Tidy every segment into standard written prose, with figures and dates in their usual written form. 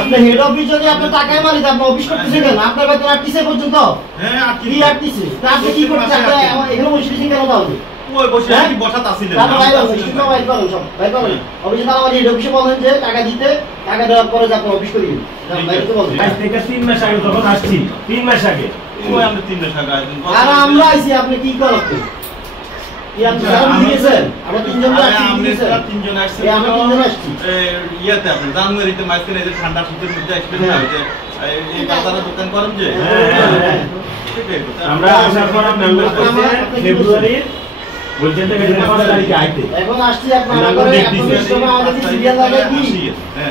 আপনি head office যদি আপনি টাকায় মালিক আপনি অফিস করতেছেন কেন? আপনার বেতন আটটিছে পর্যন্ত? হ্যাঁ কি আটটিছে? তা আপনি কি করছেন? এখানে বসে কেন তাহলে? ওই বসে কি বসাত আছিলেন? তাহলে বাইরে সব বাইরে করুন সব বাইরে করুন। অফিসে তাহলে আমার হেড অফিসে বলেন যে টাকা দিতে, টাকা দেওয়ার পরে যে আপনি অফিস করিবেন। বাইরে তো বলেন। আজ থেকে 3 মাস আগে যখন আসছি 3 মাস আগে ওই আমরা 3 মাস আগে আইছেন। আর আমরা আইছি আপনি কি করতে? আমরা তিনজন আসছি। ইয়াতে আপনি জানুয়ারিতে মাঝখানে যে ঠান্ডা শীতের মধ্যে আসবেন না যে এই বাজারে দোকান করেন যে আমরা আসার পর মেম্বার করতে ফেব্রুয়ারি বলছেন যে 15 তারিখে আইতে এখন আসছি আপনারা করে আপনাদের সময় আমাদের সিরিয়াল লাগে কি?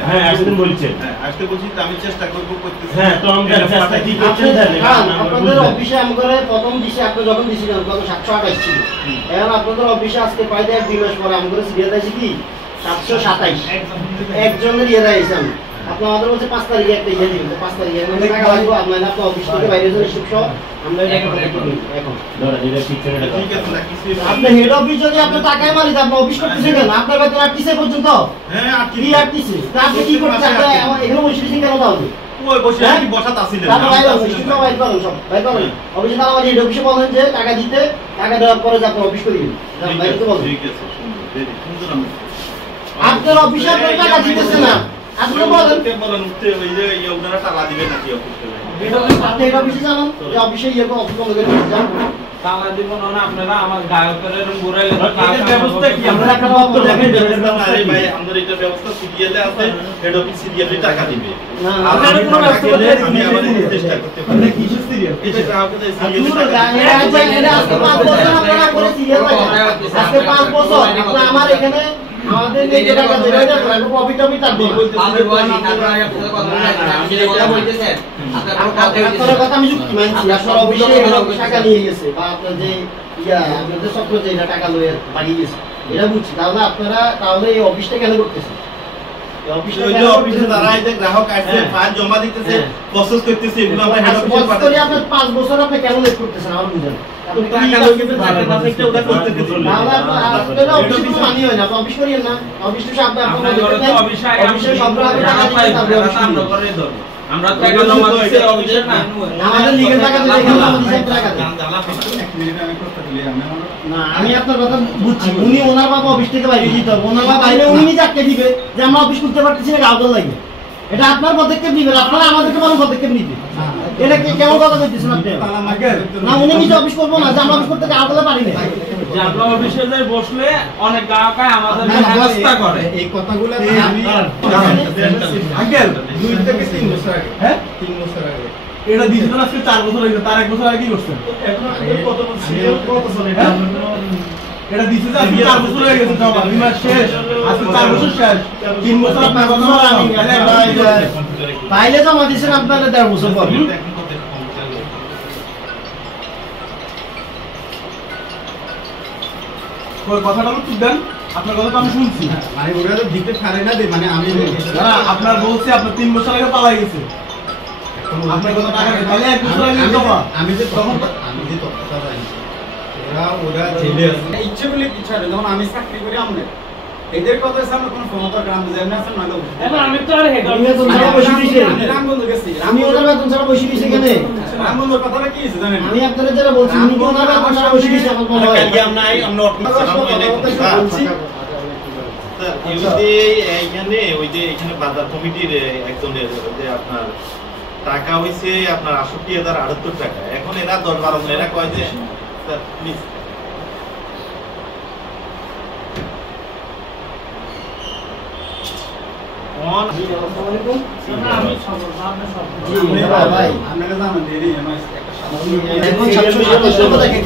হ্যাঁ আসতেন বলছেন। হ্যাঁ আসতে বলছি তো আমি চেষ্টা করব করতেছি। হ্যাঁ তো আমরা চেষ্টা কি করছেন জানেন আপনাদের অফিসে আমগরে প্রথম দিশে আপনি যখন দিছিলেন কত 728 ছিল। এখন আপনাদের অফিসে আজকে প্রায় 2 মাস পরে আমগরে সিরিয়াল আছে কি 727 একজনের ইয়ে রাইছে আমি আপনি আমাদের বলছে 5 তারিখে একটা ইয়ে দিবেন 5 তারিখে মানে টাকা লাগবে আপনার আপনার অফিস থেকে বাইরে যাবেন সব সব আমরা এখন ধরা যেটা ঠিক করে ঠিক আছে না কিছু আপনি হেড অফিস যদি আপনি টাকায় মালিক আপনি অফিস করতেছেন কেন? আপনার বেতন আটটিছে পর্যন্ত? হ্যাঁ কি আটটিছে? তা আপনি কি করছেন? এখানে বসে কেন তাহলে? ওই বসে কি বসাত আছিলেন? তাহলে বাইরে সব বাইরে করুন সব বাইরে করুন। অফিসে তাহলে আমার হেড অফিসে বলেন যে টাকা দিতে, টাকা দেওয়ার পরে যে আপনি অফিস করিবেন। বাইরে তো বলেন। ঠিক আছে সুন্দর ভেরি সুন্দর আমি আপনার অফিসে আপনি টাকা দিতেছেন না। আপনি বলেন উঠতে ওই যে ওনারা টাকা দিবেন নাকি অফিসে? আপনি হেড অফিসে জানান যে অফিসে ইয়ে করে অফিস বন্ধ করে যান। টাকা দিব না আপনারা আমার গায়কের এরকম ঘুরাইলে এর ব্যবস্থা কি আমরা একটা পত্র দেখেন আরে ভাই আমাদের এটা ব্যবস্থা সিরিয়ালে আছে হেড অফিস সিরিয়ালে টাকা দিবে না আপনারা কোনো ব্যবস্থা করতে আমি আবার চেষ্টা করতে পারি আপনি কি সিরিয়াল এটা গ্রাহকদের সিরিয়ালে আজকে 5 বছর আপনারা করে সিরিয়াল লাগে আজকে 5 বছর আপনি আমার এখানে আমাদের এই যে টাকা দেওয়া যায় না প্রফিট আমি তার দিব আমি বলি আপনারা একটা কথা বলছেন আমি যেটা বলতেছেন আপনার কথা আমি যুক্তি মানছি আপনার অফিসে টাকা নিয়ে গেছে বা আপনার যে আপনাদের সত্য যে এটা টাকা লয়ে বাড়িয়ে গেছে এটা বুঝছি তাহলে আপনারা তাহলে এই অফিসটা কেন করতেছেন? অফিসে দাঁড়ায় যে গ্রাহক আসছে ফাইল জমা দিতেছে প্রসেস করতেছে এগুলো আমরা হেড অফিসে পাঠাই আপনি 5 বছর আপনি কেন লেট করতেছেন আমার বুঝেন টাকা লই কিন্তু টাকা না থাকলে ওটা করতে দিতে তাহলে আপনারা অফিসে কোনো মানি হয় না অফিস করিয়েন না অফিস তো আপনি অফিসে সব টাকা দিতে আমরা করে ধরব আমরা টাকা জমা দিতে অফিসে না আমাদের লিগ্যাল টাকা দিতে এখানে আমাদের টাকা দেন না আমি আপনার কথা বুঝছি উনি ওনার বাবা অফিস থেকে বাইরে যেতে হবে ওনার বাবা বাইরে উনি নিজে আটকে দিবে যে আমরা অফিস করতে পারতেছি না গাউদল লাগে এটা আপনার পদক্ষেপ নিবেন আপনারা আমাদেরকে বলেন পদক্ষেপ নিতে এটা কি কেমন কথা কইতেছেন আপনি না উনি নিজে অফিস করবো না যে আমরা অফিস করতে গাউদল পারি না যে আমরা অফিসে যাই বসলে অনেক গ্রাহক আমাদের ব্যবস্থা করে এই কথাগুলো আমি আঙ্কেল 2 থেকে 3 বছর আগে হ্যাঁ 3 বছর আগে এটা দিছিলেন আজকে 4 বছর হয়ে গেল তার 1 বছর আগে কি করছেন এখন কত সিরিয়াল কত চলে এটা দিছে যে আজকে 4 বছর হয়ে গেছে জমা 2 মাস শেষ আজকে 4 বছর শেষ 3 বছর আপনার কথা আমি ফাইলে জমা দিছেন আপনারা 1.5 বছর পর ওই কথাটা তো দেন আপনার কথা তো আমি শুনছি মানে ওরা তো দিতে পারে না দে মানে আমি না আপনার বলছি আপনার 3 বছর আগে পালাই গেছে আপনার কথা টাকা তাহলে 1 বছর আগে জমা আমি যে তখন আমি যে তথ্যটা জানি ওরা জেলে আছে ইচ্ছে বলে কিছু আর যখন আমি চাকরি করি আমরা এদের কথা সামনে কোনো ক্ষমতা গ্রাম যায় না স্যার নয়তো এখন আমি তো আর হেড আমি তো ছাড়া বসে দিছি রামগঞ্জ গেছি আমি ওনার বেতন ছাড়া বসে দিছি কেন রামগঞ্জের কথাটা কি আছে জানেন আমি আপনাদের যারা বলছি উনি কি ওনার বেতন ছাড়া বসে দিছি আমার মনে হয় কালকে আমরা অফিস বলছি এইখানে ওই যে এখানে বাজার কমিটির একজনের যে আপনার টাকা হইছে আপনার ৬৮,০৭৮ টাকা এখন এরা ১০-১২ জন এরা কয় যে স্যার প্লিজ ভাই আপনাকে জানান দেরি আমার একটা এখন ৭২৭ টাকা দেখেন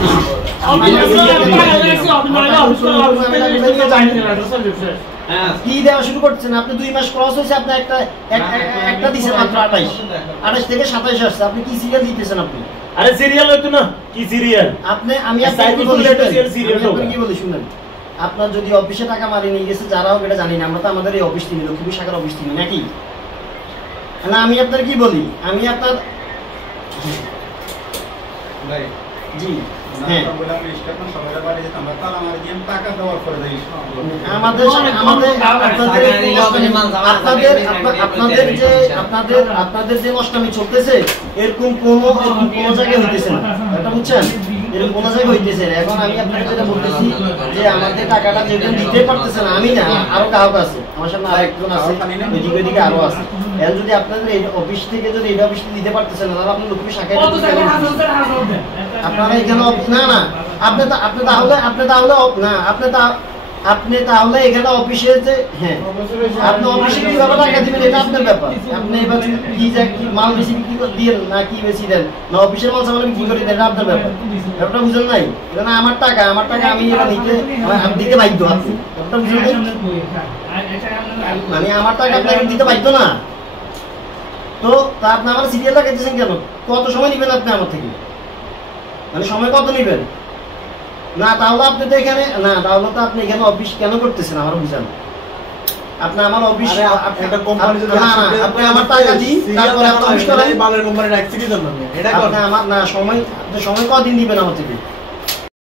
কি দেওয়া শুরু করছেন আপনি 2 মাস ক্রস হয়েছে আপনি একটা দিছেন মাত্র 28 থেকে 27 আসছে আপনি কি সিরিয়াল দিতেছেন আপনি আরে সিরিয়াল হইতো না কি সিরিয়াল আমি আপনাকে কি বলি শুনেন আপনার যদি অফিসে টাকা মারি নিয়ে গেছে যারা হোক এটা জানি না আমরা তো আমাদের এই অফিস চিনি লক্ষ্মীপুর শাখার অফিস চিনি নাকি না আমি আপনার কি বলি আমি আপনার জি হ্যাঁ। বললাম স্টেটমেন্ট সবাই বাড়ি যেতাম আমরা তালা মারি দিয়ে টাকা দেওয়ার পরে যাই আমাদের আপনাদের যে নষ্টামি চলতেছে এরকম কোনো জায়গায় হইতেছে না, এটা বুঝছেন, এরকম কোনো জায়গায় হইতেছে না। এখন আমি আপনাকে যেটা বলতেছি যে আমাদের টাকাটা যেটা দিতে পারতেছে না, আমি না আরো গ্রাহক আছে আমার সামনে আরেকজন আছে, ওইদিকে ওইদিকে আরো আছে। এখন যদি আপনাদের এই অফিস থেকে যদি এই অফিস দিতে পারতেছে না, তাহলে আপনি লক্ষ্মী শাখায় আপনারা এখানে না না আপনি তাহলে এখানে অফিসে যে হ্যাঁ আপনি অফিসে কিভাবে টাকা দিবেন এটা আপনার ব্যাপার। আপনি এবার কি মাল বেশি বিক্রি করে দিয়ে না কি বেশি দেন না অফিসের মাল সামনে বিক্রি করে দেন, এটা আপনার ব্যাপার। ব্যাপারটা বুঝেন নাই? এটা না আমার টাকা আমি এটা নিতে আমি দিতে বাধ্য। আপনি ব্যাপারটা বুঝেন নাই? মানে আমার টাকা আপনাকে দিতে বাধ্য না, তো তা আপনি আমার সিরিয়াল লাগাইতেছেন কেন? কত সময় নেবেন আপনি আমার থেকে? মানে সময় কত নেবেন? না তাহলে আপনি তো এখানে না তাহলে তো আপনি এখানে অফিস কেন করতেছেন আমার বুঝান। আপনি আমার অফিস একটা কোম্পানি যদি না আপনি আমার টাকা দিই তারপরে আপনি অফিস করেন, বাংলার কোম্পানি রাখছি কি জন্য এটা আপনি আমার না সময় কতদিন দিবেন আমার থেকে?